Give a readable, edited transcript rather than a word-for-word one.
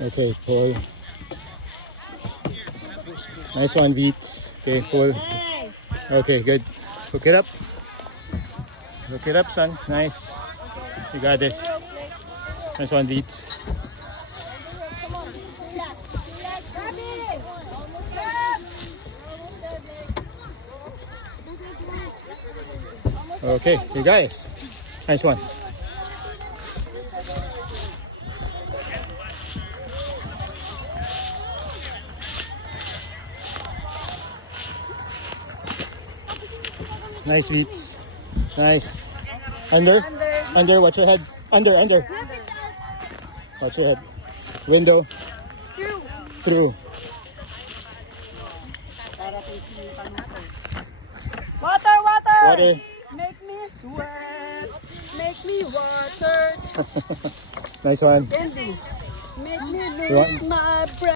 Okay, pull. Nice one, Beats. Okay, pull. Okay, good. Hook it up. Hook it up, son. Nice. You got this. Nice one, Beats. Okay, you got it. Nice one. Nice, Beats. Nice. Under. Under. Watch your head. Under. Watch your head. Window. Through. Water. Make me sweat. Make me water. Nice one. Ending. Make me You want- lose my breath.